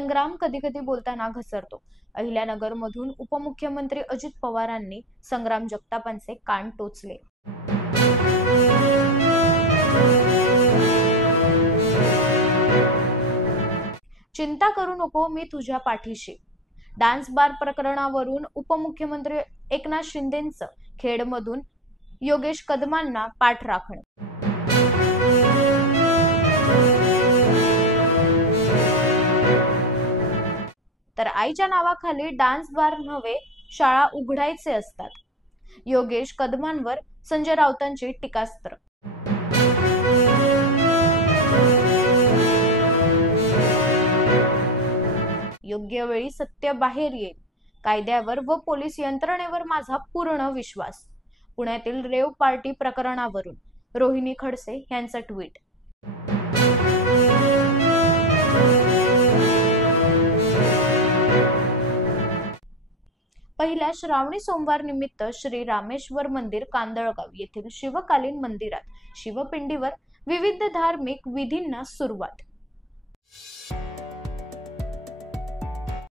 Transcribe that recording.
संग्राम कधी कधी बोलताना घसरतो। अहिल्यानगर मधून उपमुख्यमंत्री अजित पवारांनी संग्राम जगतापांचे कान टोचले। चिंता करू नको, मी तुझ्या पाठीशी। डान्स बार प्रकरणावरून उपमुख्यमंत्री एकनाथ शिंदेंचं खेडमधून योगेश कदमांना पाठ राखण। तर आईच्या नावाखाली डान्स बार नव्हे, शाळा उघडायचे असतात। योगेश कदमांवर संजय राऊतांची टीकास्त्र। योग्य वेळी सत्य बाहेर येईल। कायद्यावर व पोलीस यंत्रणेवर माझा पूर्ण विश्वास। पुण्यातील रेव पार्टी प्रकरणावरून रोहिणी खडसे यांचं ट्विट। पहिल्या श्रावणी सोमवार निमित्त श्री रामेश्वर मंदिर कांदळगाव येथील शिवकालीन मंदिरात शिवपिंडीवर विविध धार्मिक विधींना सुरुवात।